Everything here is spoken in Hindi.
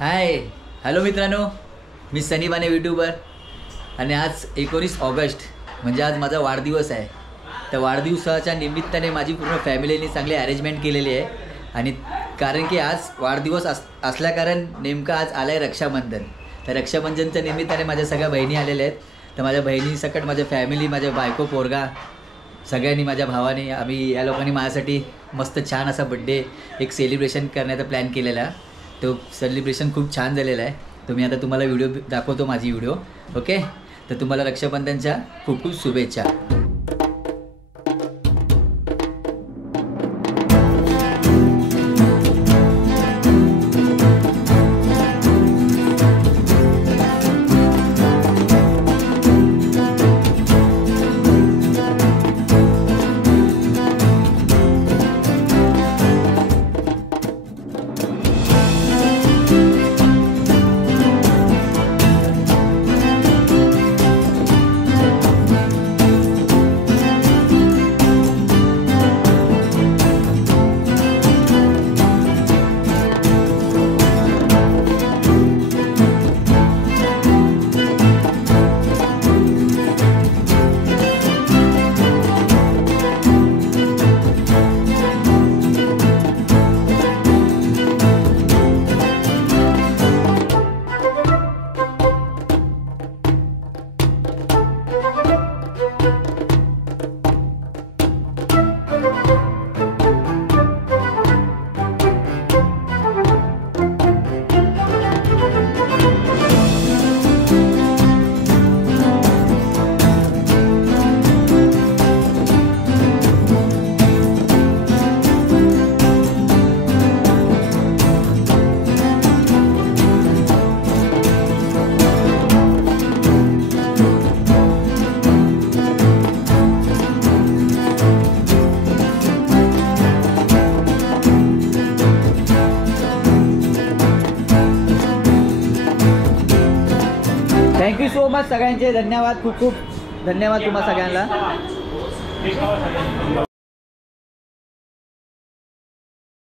हाय हॅलो मित्रांनो, मी सनी बाने यूट्यूबर आणि आज 19 ऑगस्ट म्हणजे आज माझा वाढदिवस आहे। त्या वाढदिवसाच्या निमित्ताने माझी पूर्ण फॅमिलीने चांगली अरेंजमेंट केलेली आहे आणि कारण की आज वाढदिवस असल्या कारण नेमका आज आलाय रक्षाबंधन। त्या रक्षाबंधनच्या निमित्ताने माझ्या सगळ्या बहिणी आलेल्या आहेत। तर माझ्या बहिणी सकट माझ्या फॅमिली, माझ्या बायको, पोरगा सगळ्यांनी, माझ्या भावाने, आम्ही या लोकांनी माझ्यासाठी मस्त छान असा बड्डे एक सेलिब्रेशन करण्याचा प्लॅन केलेला। तो सेलिब्रेशन खूप छान झालेला आहे। तो मी आता तुम्हाला व्हिडिओ दाखवतो, माझी व्हिडिओ। ओके, तर तुम्हाला रक्षाबंधनच्या खूप खूप शुभेच्छा। थँक्यू सो मच सगळ्यांचे, धन्यवाद, खूप खूप धन्यवाद तुम्हा सगळ्यांना।